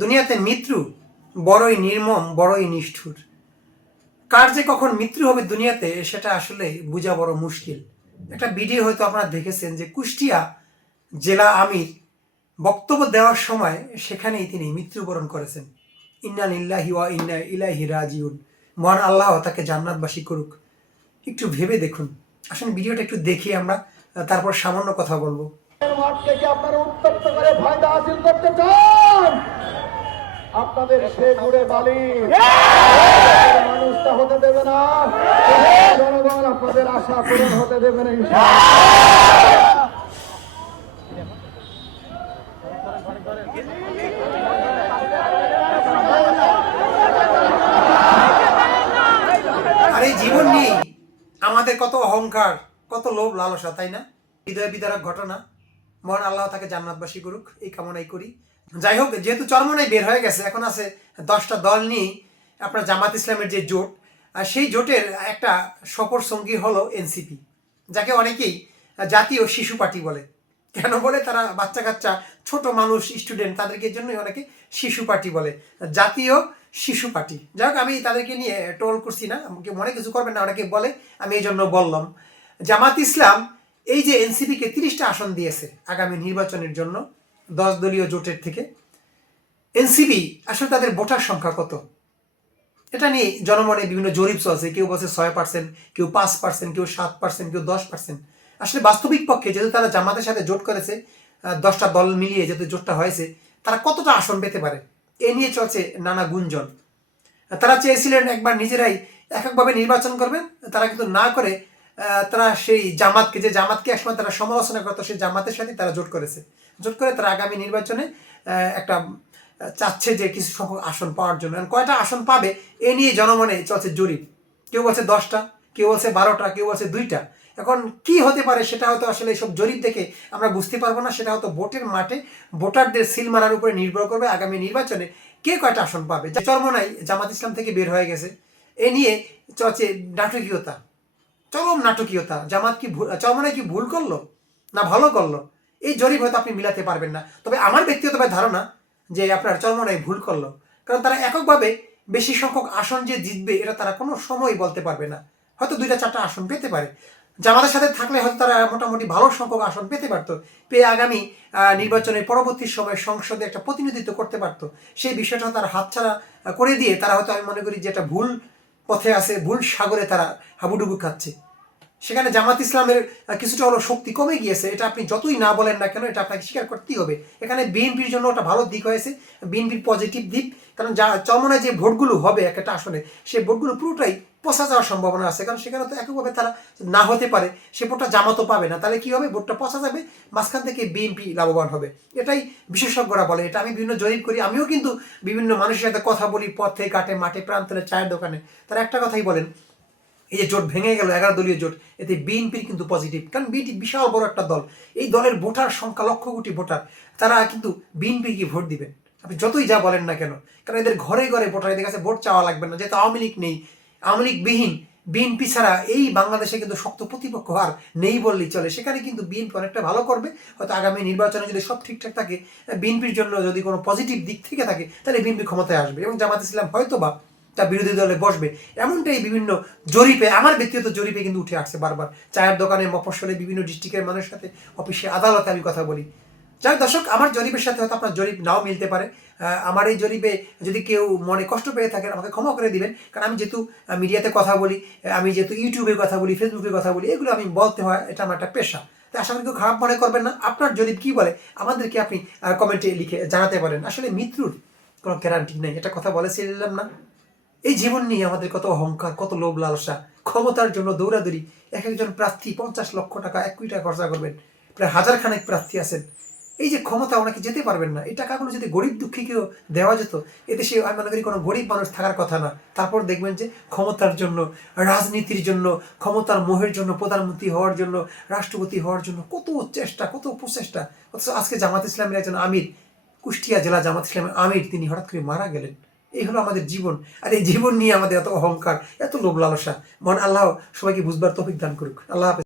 দুনিয়াতে মৃত্যু বড়ই নির্মম, বড়ই নিষ্ঠুর। কার যে কখন মৃত্যু হবে দুনিয়াতে সেটা আসলে বোঝা বড় মুশকিল। একটা ভিডিও হয়তো আপনারা দেখেছেন যে কুষ্টিয়া জেলা আমির বক্তব্য দেওয়ার সময় সেখানেই তিনি মৃত্যুবরণ করেছেন। ইন্না লিল্লাহি ওয়া ইন্না ইলাইহি রাজিউন। মহান আল্লাহ তাকে জান্নাতবাসী করুক। একটু ভেবে দেখুন। আসলে ভিডিওটা একটু দেখি আমরা, তারপর সামান্য কথা বলবো। আপনারা উত্তপ্ত করে ফায়দা হাসিল করতে চান, আপনাদের সে ঘুরে বালি মানুষটা হতে দেবে না, জনগণ আপনাদের আশা পূরণ হতে দেবে না। আর এই জীবন নিয়ে আমাদের কত অহংকার, কত লোভ লালসা, তাই না? হৃদয় বিদারক ঘটনা। মহান আল্লাহ তাকে জান্নাতবাসী করুক, এই কামনাই করি। যাই হোক, যেহেতু চরমনাই বের হয়ে গেছে, এখন আছে 10টা দল নিয়েই আপনার জামাত ইসলামের যে জোট, আর সেই জোটের একটা সফর সঙ্গী হলো এনসিপি, যাকে অনেকেই জাতীয় শিশু পার্টি বলে। কেন বলে? তারা বাচ্চা কাচ্চা, ছোট মানুষ, স্টুডেন্ট, তাদেরকে জন্যই অনেকে শিশু পার্টি বলে, জাতীয় শিশু পার্টি। যাই হোক, আমি তাদেরকে নিয়ে ট্রোল করছি না, আমাকে মনে কিছু করবেন না, অনেকে বলে, আমি এই জন্য বললাম। জামাত ইসলাম এই যে এনসিপিকে 30টা আসন দিয়েছে আগামী নির্বাচনের জন্য 10 দলীয় জোটের থেকে। এনসিপি আসলে তাদের ভোটার সংখ্যা কত, এটা নিয়ে জনমনে বিভিন্ন জরিপ চলছে। কেউ বলছে 6%, কেউ 5%, কেউ 7%, কেউ 10%। আসলে বাস্তবিক পক্ষে যেহেতু তারা জামাতের সাথে জোট করেছে, 10টা দল মিলিয়ে যেহেতু জোটটা হয়েছে, তারা কতটা আসন পেতে পারে এ নিয়ে চলছে নানা গুঞ্জন। তারা চেয়েছিলেন একবার নিজেরাই এককভাবে নির্বাচন করবেন, তারা কিন্তু না করে তারা সেই জামাতকে, যে জামাতকে একসময় তারা সমালোচনা করতো, সেই জামাতের সাথে তারা জোট করেছে। জোট করে তারা আগামী নির্বাচনে একটা চাচ্ছে যে কিছু সংখ্যক আসন পাওয়ার জন্য। কয়টা আসন পাবে এ নিয়ে জনমনে চলছে জরিপ। কেউ বলছে 10টা, কেউ বলছে 12টা, কেউ বলছে 2টা। এখন কি হতে পারে সেটা হয়তো আসলে এইসব জরিপ দেখে আমরা বুঝতে পারবো না। সেটা হয়তো ভোটের মাঠে ভোটারদের সিল মারার উপরে নির্ভর করবে আগামী নির্বাচনে কে কয়টা আসন পাবে। চরমনাই জামাত ইসলাম থেকে বের হয়ে গেছে, এ নিয়ে চলছে নাটকীয়তা, চরম নাটকীয়তা। জামাত কি চরমনাই কি ভুল করলো না ভালো করলো, এই জরিপ হয়তো আপনি মিলাতে পারবেন না। তবে আমার ব্যক্তিগতভাবে ধারণা যে আপনার চরমনাই ভুল করলো, কারণ তারা এককভাবে বেশি সংখ্যক আসন যে জিতবে এটা তারা কোনো সময় বলতে পারবে না। হয়তো 2টা-4টা আসন পেতে পারে। জামাতের সাথে থাকলে হয়তো তারা মোটামুটি ভালো সংখ্যক আসন পেতে পারতো, পেয়ে আগামী নির্বাচনের পরবর্তী সময় সংসদে একটা প্রতিনিধিত্ব করতে পারতো। সেই বিষয়টা তারা হাতছাড়া করে দিয়ে তারা হয়তো, আমি মনে করি যে একটা ভুল পথে আছে, ভুল সাগরে তারা হাবুডুবু খাচ্ছে। সেখানে জামাত ইসলামের কিছুটা হলো শক্তি কমে গিয়েছে, এটা আপনি যতই না বলেন না কেন, এটা আপনাকে স্বীকার করতেই হবে। এখানে বিএনপির জন্য একটা ভালো দিক হয়েছে, বিএনপির পজিটিভ দিক, কারণ চরমনায় যে ভোটগুলো হবে একটা আসনে, সেই ভোটগুলো পুরোটাই পচা যাওয়ার সম্ভাবনা আছে, কারণ সেখানে তো এককভাবে তারা না হতে পারে, সে ভোটটা জামাতও পাবে না। তাহলে কি হবে? ভোটটা পচা যাবে, মাঝখান থেকে বিএনপি লাভবান হবে। এটাই বিশেষজ্ঞরা বলে। এটা আমি বিভিন্ন জরিপ করি, আমিও কিন্তু বিভিন্ন মানুষের সাথে কথা বলি, পথে ঘাটে, মাঠে, প্রান্তরে, চায়ের দোকানে। তারা একটা কথাই বলেন, এই যে জোট ভেঙে গেল 11 দলীয় জোট, এতে বিএনপির কিন্তু পজিটিভ, কারণ বিএনপি বিশাল বড় একটা দল। এই দলের ভোটার সংখ্যা লক্ষ কোটি ভোটার, তারা কিন্তু বিএনপিকে ভোট দিবেন আপনি যতই যা বলেন না কেন, কারণ এদের ঘরে ঘরে ভোটার, এদের কাছে ভোট চাওয়া লাগবে না। যেহেতু আওয়ামী লীগ নেই, আওয়ামী লীগ বিহীন বিএনপি ছাড়া এই বাংলাদেশে কিন্তু শক্ত প্রতিপক্ষ আর নেই বললেই চলে। সেখানে কিন্তু বিএনপি অনেকটা ভালো করবে। হয়তো আগামী নির্বাচনে যদি সব ঠিকঠাক থাকে, বিএনপির জন্য যদি কোনো পজিটিভ দিক থেকে থাকে, তাহলে বিএনপি ক্ষমতায় আসবে এবং জামাত ইসলাম হয়তো বা তা বিরোধী দলে বসবে। এমনটাই বিভিন্ন জরিপে, আমার ব্যক্তিগত জরিপে কিন্তু উঠে আসছে বারবার। চায়ের দোকানে, মফস্বলে, বিভিন্ন ডিস্ট্রিক্টের মানুষের সাথে, অফিসে, আদালতে আমি কথা বলি। যাই দর্শক, আমার জরিপের সাথে হয়তো আপনার জরিপ নাও মিলতে পারে। আমার এই জরিপে যদি কেউ মনে কষ্ট পেয়ে থাকেন, আমাকে ক্ষমা করে দিবেন, কারণ আমি যেহেতু মিডিয়াতে কথা বলি, আমি যেহেতু ইউটিউবে কথা বলি, ফেসবুকে কথা বলি, এগুলো আমি বলতে হয়, এটা আমার একটা পেশা। তাই আশা করি কেউ খারাপ মনে করবেন না। আপনার জরিপ কী বলে আমাদেরকে আপনি কমেন্টে লিখে জানাতে পারেন। আসলে মৃত্যুর কোনো গ্যারান্টি নেই, এটা কথা বলেছিলাম না? এই জীবন নিয়ে আমাদের কত অহংকার, কত লোভ লালসা, ক্ষমতার জন্য দৌড়াদৌড়ি। এক একজন প্রার্থী 50 লক্ষ টাকা, 1 কোটি টাকা খরচা করবেন, প্রায় 1000 প্রার্থী আছেন। এই যে ক্ষমতা, ওনাকে যেতে পারবেন না। এই টাকাগুলো যদি গরিব দুঃখীকেও দেওয়া যেত, এদেশে আমি মনে করি কোনো গরিব মানুষ থাকার কথা না। তারপর দেখবেন যে ক্ষমতার জন্য, রাজনীতির জন্য, ক্ষমতার মোহের জন্য, প্রধানমন্ত্রী হওয়ার জন্য, রাষ্ট্রপতি হওয়ার জন্য কত চেষ্টা, কত প্রচেষ্টা। অথচ আজকে জামাত ইসলামের একজন আমির, কুষ্টিয়া জেলা জামাত ইসলামের আমির, তিনি হঠাৎ করে মারা গেলেন। এই হলো আমাদের জীবন। আর এই জীবন নিয়ে আমাদের এত অহংকার, এত লোভ লালসা। মহান আল্লাহ সবাইকে বুঝবার তৌফিক দান করুক। আল্লাহ হাফেজ।